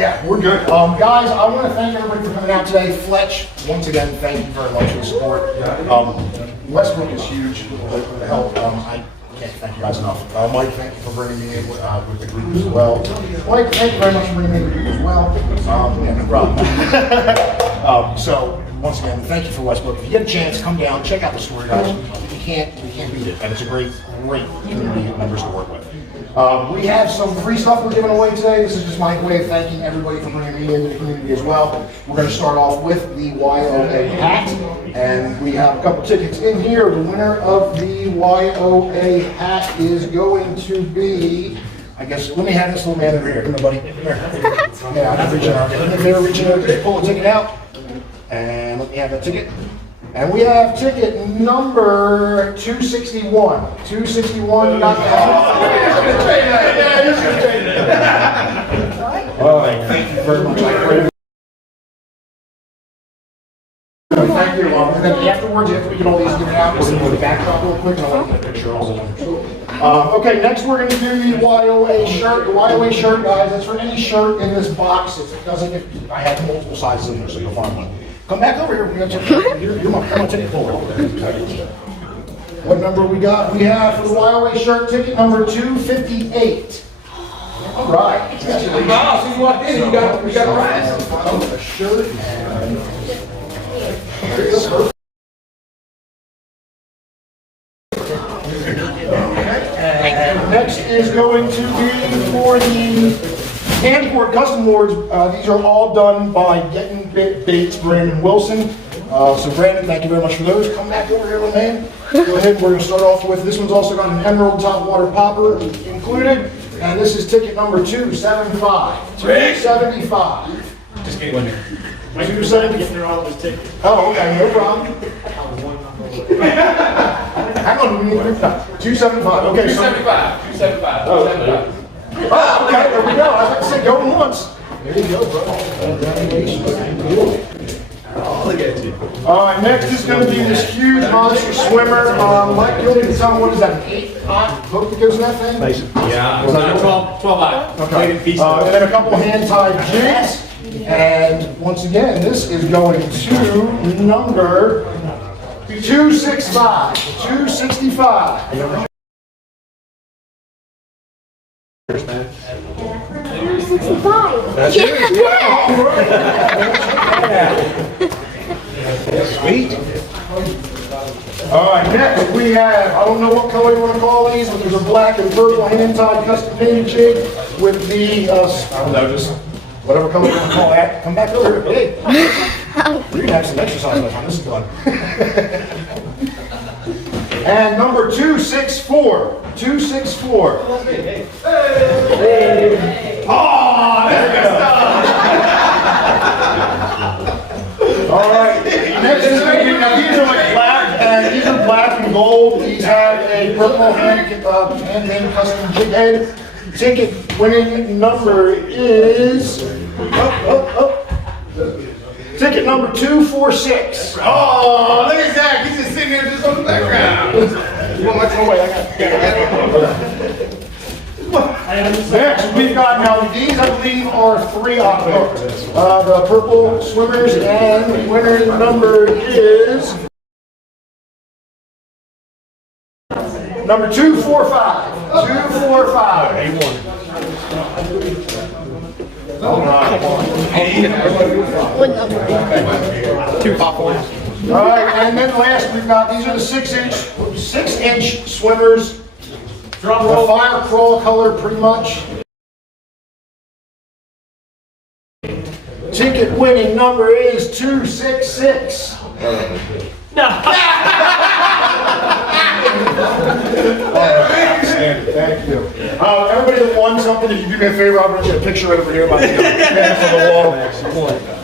Yeah, we're good. Guys, I want to thank everybody for coming out today. Fletch, once again, thank you very much for the support. Westbrook is huge with the help. I can't thank you guys enough. Mike, thank you for bringing me in with the group as well. Mike, thank you very much for bringing me in with the group as well. Yeah, no problem. So, once again, thank you for Westbrook. If you get a chance, come down, check out the store, guys. You can't beat it, and it's a great community of members to work with. We have some free stuff we're giving away today. This is just my way of thanking everybody for bringing me into the community as well. We're going to start off with the YOA hat, and we have a couple tickets in here. The winner of the YOA hat is going to be, I guess, let me have this little man over here. Come on, buddy. Come here. Yeah, I'm reaching out. If they're reaching out, pull a ticket out, and let me have that ticket. And we have ticket number 261. 261, you got that? All right, thank you very much. Thank you. And then afterwards, after we get all these given out, we're going to go to the back up real quick, and I'll get a picture also. Okay, next we're going to do the YOA shirt. The YOA shirt, guys, that's for any shirt in this box. It doesn't, I have multiple sizes in here, so you'll find one. Come back over here. You're my ticket holder. What number we got? We have for the YOA shirt ticket number 258. All right. Wow, so you walked in and you got a prize. A shirt. And next is going to be for the Handboard custom boards. These are all done by Getting Bit Baits, Brandon Wilson. So Brandon, thank you very much for those. Come back over here, little man. Go ahead, we're going to start off with, this one's also got an emerald top water popper included. And this is ticket number 275. 275. Just kidding. 275. Oh, okay, no problem. Hang on, we need 275. Okay, 275. 275. Oh, okay, there we go. I was about to say, going once. There you go, bro. Oh, look at you. All right, next is going to be this huge monster swimmer. Mike, you'll need to tell me, what is that, an 8-pot hook that goes in that thing? Yeah, 12-pot. Okay. And then a couple hand-tied jigs. And once again, this is going to number 265. 265. 265. That's it? Sweet. All right, next we have, I don't know what color you want to call these, but there's a black and purple hand-tied custom painted jig with the, I don't know, just whatever color you want to call that. Come back over here. Hey, we're going to have some exercise left on. This is fun. And number 264. 264. Hey. Oh, there we go. All right. Next is going to be, now these are like black, and these are black and gold. These have a purple hand-painted custom jig head. Ticket winning number is ticket number 246. Oh, look at Zach. He's just sitting there just on the background. Next, we've got, now these I believe are 3-aught hooks. The purple swimmers, and the winner number is number 245. 245. Two popcorns. All right, and then last we've got, these are the 6-inch swimmers. Drum roll, fire crawl color, pretty much. Ticket winning number is 266. Thank you. Everybody that won something, if you do me a favor, I'll bring you a picture over here by the wall.